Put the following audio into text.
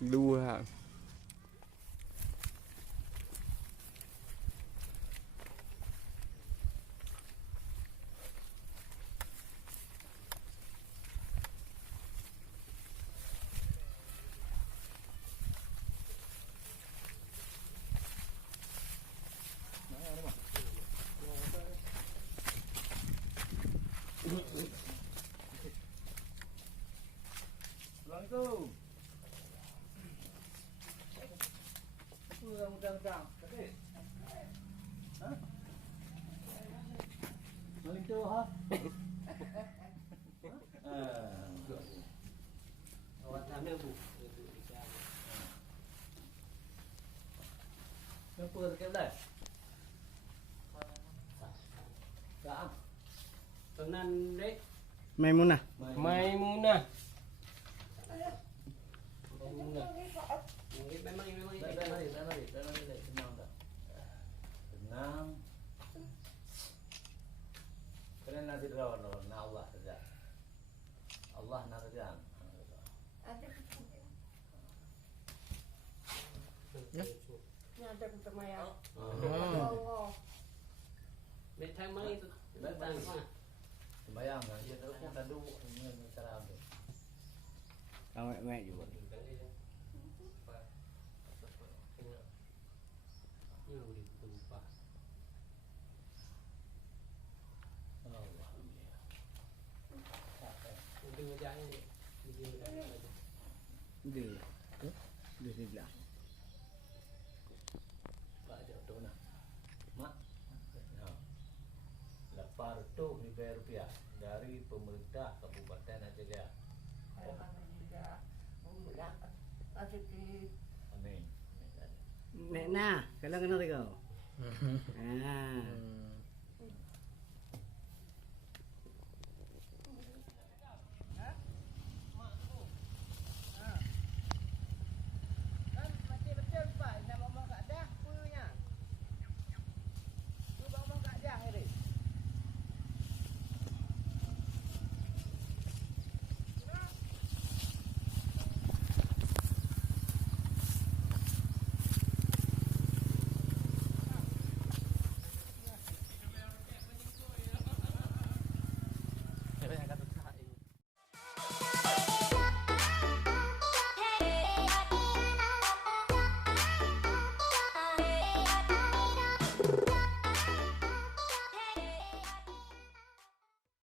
Dua. Assalamualaikum. Udang-udang. Sakit? Ha? Maling tu ha? Awak tanda bu. Kenapa sakit belas? Tak. Tenan dek. Maimunah. Maimunah. Maimunah. Memang Dah lari. Tenang tak? Tenang. Kena nanti lawan Allah saja. Allah nak saja. Ada ketemayang. Oh. Mek thay mai tu. Datang mana? Sembayang kan dia tahu pun tadu dengan cara apa. Mek juga. Dia. Dia sebelah. Pak jauh tu nak. Mak. Lepas tu dibayar rupiah dari pemerintah Kabupaten Aceh. Amin. Nek nah, kalau kena kau. Ah.